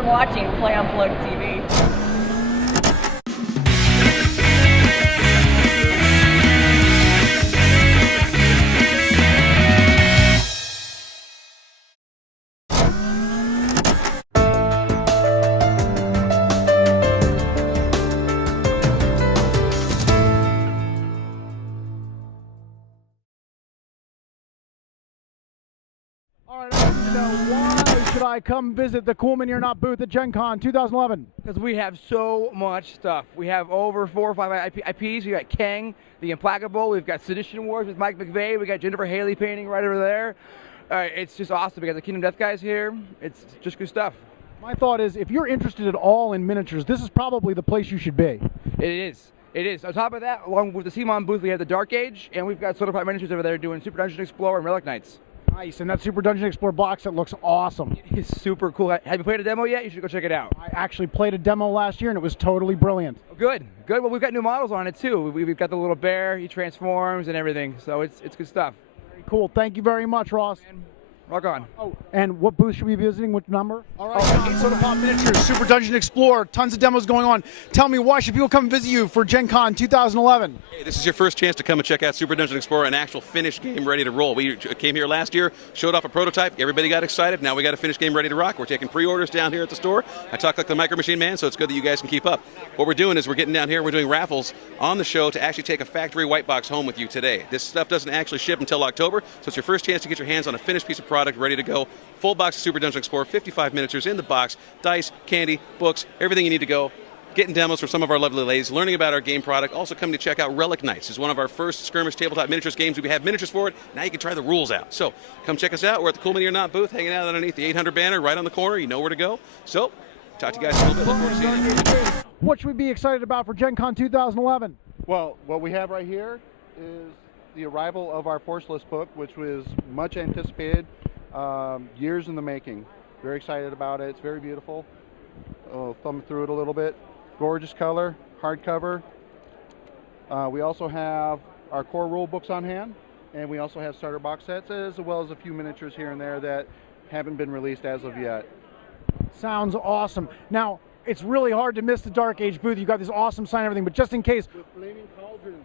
You're watching Play Unplugged TV. All right, I need to know, why should I come visit the Cool Mini or Not booth at Gen Con 2011? Because we have so much stuff. We have over 4 or 5 IPs. We got Kang, the Implacable. We've got Sedition Wars with Mike McVeigh. We got Jennifer Haley painting right over there. It's just awesome. We got the Kingdom Death guys here. It's just good stuff. My thought is, if you're interested at all in miniatures, this is probably the place you should be. It is. It is. On top of that, along with the CMON booth, we have the Dark Age, and we've got Soda Pop Miniatures over there doing Super Dungeon Explorer and Relic Knights. Nice, and that Super Dungeon Explorer box set looks awesome. It is super cool. Have you played a demo yet? You should go check it out. I actually played a demo last year, and it was totally brilliant. Good, good. Well, we've got new models on it, too. We've got the little bear. He transforms and everything, so it's good stuff. Very cool. Thank you very much, Ross. And rock on. Oh, and what booth should we be visiting? Which number? All right, 8 Soda Pop Miniatures, Super Dungeon Explorer, tons of demos going on. Tell me, why should people come visit you for Gen Con 2011? Hey, this is your first chance to come and check out Super Dungeon Explorer, an actual finished game ready to roll. We came here last year, showed off a prototype, everybody got excited. Now we got a finished game ready to rock. We're taking pre-orders down here at the store. I talk like the Micro Machine Man, so it's good that you guys can keep up. What we're doing is we're getting down here, we're doing raffles on the show to actually take a factory white box home with you today. This stuff doesn't actually ship until October, so it's your first chance to get your hands on a finished piece of product ready to go. Full box of Super Dungeon Explorer, 55 miniatures in the box, dice, candy, books, everything you need to go. Getting demos from some of our lovely ladies, learning about our game product, also coming to check out Relic Knights. It's one of our first skirmish tabletop miniatures games. We have miniatures for it. Now you can try the rules out. So come check us out. We're at the Cool Mini or Not booth, hanging out underneath the 800 banner right on the corner. You know where to go. So talk to you guys a little bit. Look forward to seeing you. What should we be excited about for Gen Con 2011? Well, what we have right here is the arrival of our Force List book, which was much anticipated, years in the making. Very excited about it. It's very beautiful. I'll thumb through it a little bit. Gorgeous color, hardcover. We also have our core rule books on hand, and we also have starter box sets, as well as a few miniatures here and there that haven't been released as of yet. Sounds awesome. Now, it's really hard to miss the Dark Age booth. You've got this awesome sign and everything, but just in case. With flaming cauldrons.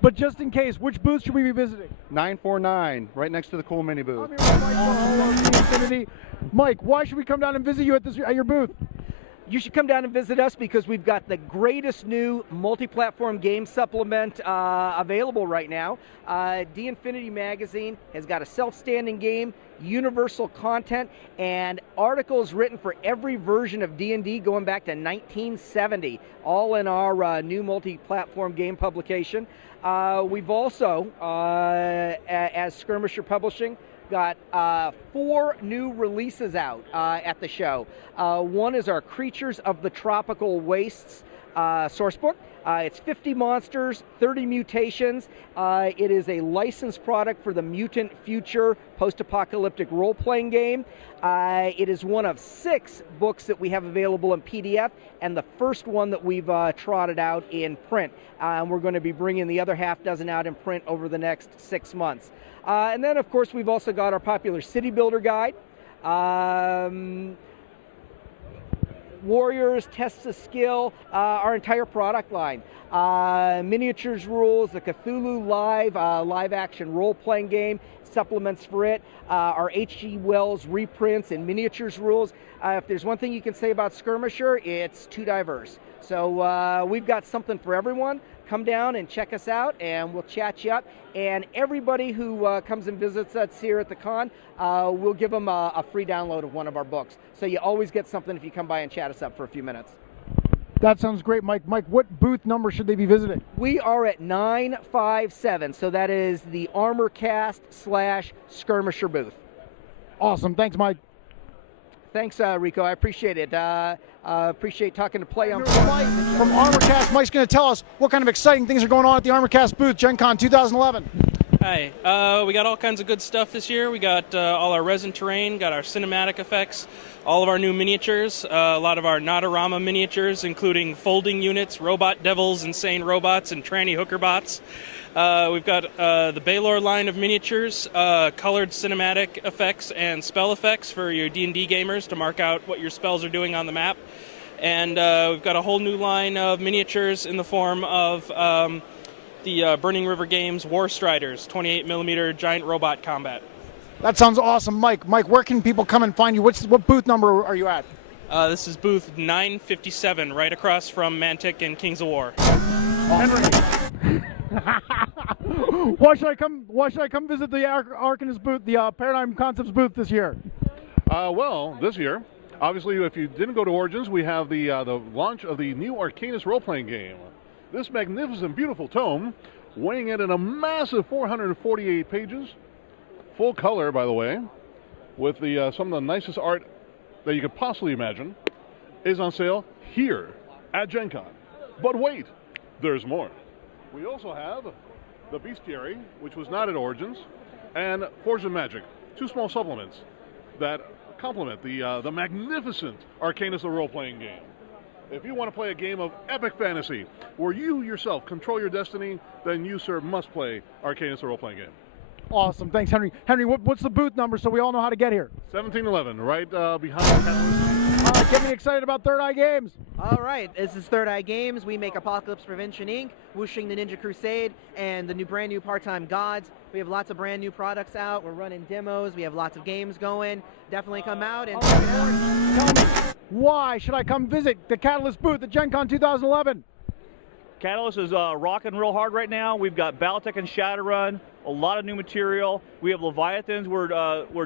But just in case, which booth should we be visiting? 949, right next to the Cool Mini booth. I'm here with Mike from All Over the Infinity. Mike, why should we come down and visit you at your booth? You should come down and visit us because we've got the greatest new multi-platform game supplement available right now. D-Infinity Magazine has got a self-standing game, universal content, and articles written for every version of D&D going back to 1970, all in our new multi-platform game publication. We've also, as Skirmisher Publishing, got 4 new releases out at the show. One is our Creatures of the Tropical Wastes sourcebook. It's 50 monsters, 30 mutations. It is a licensed product for the Mutant Future post-apocalyptic role-playing game. It is one of 6 books that we have available in PDF, and the first one that we've trotted out in print. And we're going to be bringing the other half dozen out in print over the next 6 months. And then, of course, we've also got our popular City Builder Guide. Warriors, Tests of Skill, our entire product line. Miniatures Rules, the Cthulhu live action role-playing game, supplements for it, our H.G. Wells reprints and Miniatures Rules. If there's one thing you can say about Skirmisher, it's too diverse. So we've got something for everyone. Come down and check us out, and we'll chat you up. And everybody who comes and visits us here at the con, we'll give them a free download of one of our books. So you always get something if you come by and chat us up for a few minutes. That sounds great, Mike. Mike, what booth number should they be visiting? We are at 957, so that is the Armorcast/Skirmisher booth. Awesome. Thanks, Mike. Thanks, Rico. I appreciate it. Appreciate talking to Play on Mike from Armorcast. Mike's going to tell us what kind of exciting things are going on at the Armorcast booth, Gen Con 2011. Hi. We got all kinds of good stuff this year. We got all our resin terrain, got our cinematic effects, all of our new miniatures, a lot of our Notarama miniatures, including folding units, robot devils, insane robots, and tranny hooker bots. We've got the Baylor line of miniatures, colored cinematic effects and spell effects for your D&D gamers to mark out what your spells are doing on the map. And we've got a whole new line of miniatures in the form of the Burning River Games War Striders, 28mm giant robot combat. That sounds awesome, Mike. Mike, where can people come and find you? What booth number are you at? This is booth 957, right across from Mantic and Kings of War. Henry. Why should I come visit the Arcanist booth, the Paradigm Concepts booth this year? Well, this year, obviously, if you didn't go to Origins, we have the launch of the new Arcanist role-playing game. This magnificent, beautiful tome, weighing in at a massive 448 pages, full color, by the way, with some of the nicest art that you could possibly imagine, is on sale here at Gen Con. But wait, there's more. We also have the Bestiary, which was not at Origins, and Forge of Magic, two small supplements that complement the magnificent Arcanist the role-playing game. If you want to play a game of epic fantasy where you yourself control your destiny, then you, sir, must play Arcanist the role-playing game. Awesome. Thanks, Henry. Henry, what's the booth number so we all know how to get here? 1711, right behind Catalyst. All right, get me excited about Third Eye Games. All right, this is Third Eye Games. We make Apocalypse Prevention Inc., Whooshing the Ninja Crusade, and the brand new Part-Time Gods. We have lots of brand new products out. We're running demos. We have lots of games going. Definitely come out and check it out. Tell me, why should I come visit the Catalyst booth at Gen Con 2011? Catalyst is rocking real hard right now. We've got Battletech and Shadowrun, a lot of new material. We have Leviathans we're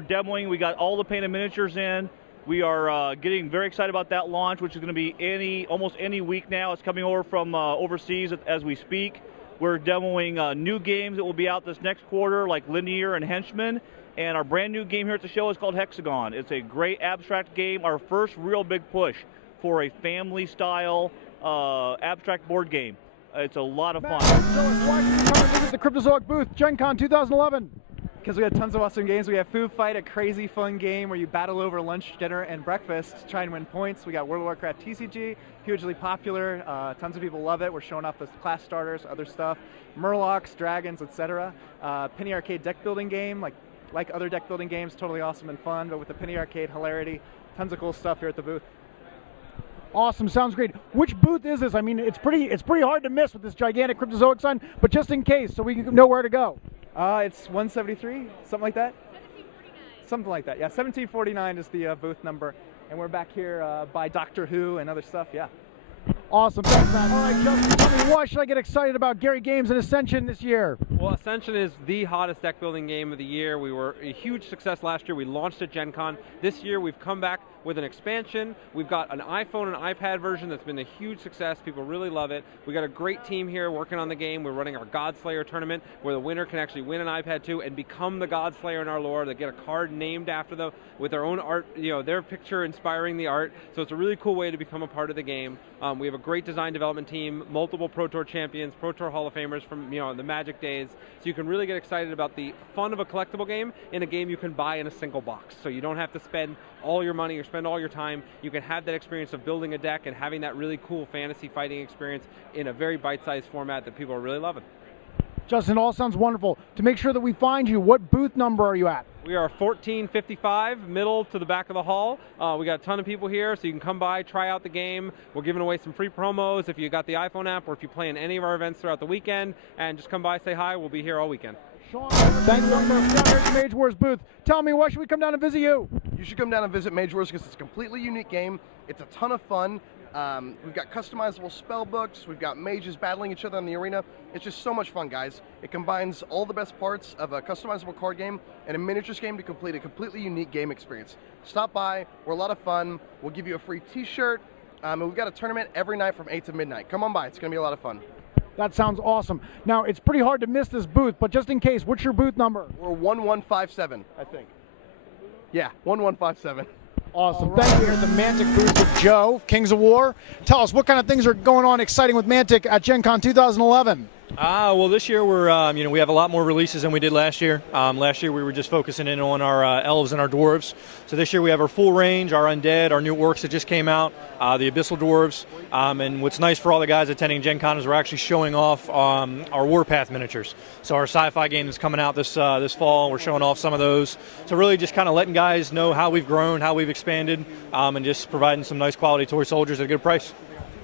demoing. We got all the painted miniatures in. We are getting very excited about that launch, which is going to be almost any week now. It's coming over from overseas as we speak. We're demoing new games that will be out this next quarter, like Linear and Henchman. And our brand new game here at the show is called Hexagon. It's a great abstract game, our first real big push for a family-style abstract board game. It's a lot of fun. Why should you come and visit the Cryptozoic booth, Gen Con 2011? Because we have tons of awesome games. We have Food Fight, a crazy fun game where you battle over lunch, dinner, and breakfast to try and win points. We got World of Warcraft TCG, hugely popular. Tons of people love it. We're showing off the class starters, other stuff. Murlocs, dragons, etc. Penny Arcade deck building game, like other deck building games, totally awesome and fun, but with the Penny Arcade hilarity. Tons of cool stuff here at the booth. Awesome, sounds great. Which booth is this? I mean, it's pretty hard to miss with this gigantic Cryptozoic sign, but just in case, so we can know where to go. It's 173, something like that? 1749. Something like that, yeah. 1749 is the booth number, and we're back here by Doctor Who and other stuff, yeah. Awesome, thanks, Matt. All right, Justin, tell me, why should I get excited about Gary Games and Ascension this year? Well, Ascension is the hottest deck building game of the year. We were a huge success last year. We launched at Gen Con. This year we've come back with an expansion. We've got an iPhone and iPad version that's been a huge success. People really love it. We got a great team here working on the game. We're running our Godslayer tournament where the winner can actually win an iPad 2 and become the Godslayer in our lore. They get a card named after them with their own art, their picture inspiring the art. So it's a really cool way to become a part of the game. We have a great design development team, multiple Pro Tour champions, Pro Tour Hall of Famers from the Magic days. So you can really get excited about the fun of a collectible game in a game you can buy in a single box. So you don't have to spend all your money or spend all your time. You can have that experience of building a deck and having that really cool fantasy fighting experience in a very bite-sized format that people are really loving. Justin, all sounds wonderful. To make sure that we find you, what booth number are you at? We are 1455, middle to the back of the hall. We got a ton of people here, so you can come by, try out the game. We're giving away some free promos if you got the iPhone app or if you play in any of our events throughout the weekend. And just come by, say hi. We'll be here all weekend. Sean, thank you very much. Down here at the Mage Wars booth. Tell me, why should we come down and visit you? You should come down and visit Mage Wars because it's a completely unique game. It's a ton of fun. We've got customizable spell books. We've got mages battling each other in the arena. It's just so much fun, guys. It combines all the best parts of a customizable card game and a miniatures game to complete a completely unique game experience. Stop by. We're a lot of fun. We'll give you a free t-shirt. And we've got a tournament every night from 8 to midnight. Come on by. It's going to be a lot of fun. That sounds awesome. Now, it's pretty hard to miss this booth, but just in case, what's your booth number? We're 1157, I think. Yeah, 1157. Awesome. Right. Thank you. Here at the Mantic booth with Joe, Kings of War. Tell us, what kind of things are going on exciting with Mantic at Gen Con 2011? Well, this year we have a lot more releases than we did last year. Last year we were just focusing in on our elves and our dwarves. So this year we have our full range, our undead, our new orcs that just came out, the abyssal dwarves. And what's nice for all the guys attending Gen Con is we're actually showing off our Warpath miniatures. So our sci-fi game that's coming out this fall, we're showing off some of those. So really just kind of letting guys know how we've grown, how we've expanded, and just providing some nice quality toy soldiers at a good price.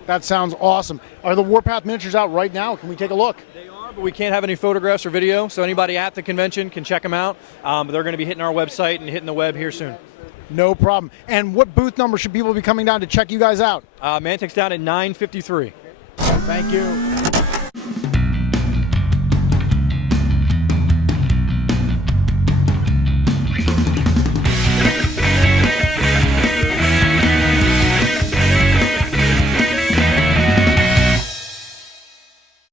That sounds awesome. Are the Warpath miniatures out right now? Can we take a look? They are, but we can't have any photographs or video, so anybody at the convention can check them out. But they're going to be hitting our website and hitting the web here soon. No problem. And what booth number should people be coming down to check you guys out? Mantic's down at 953. Thank you.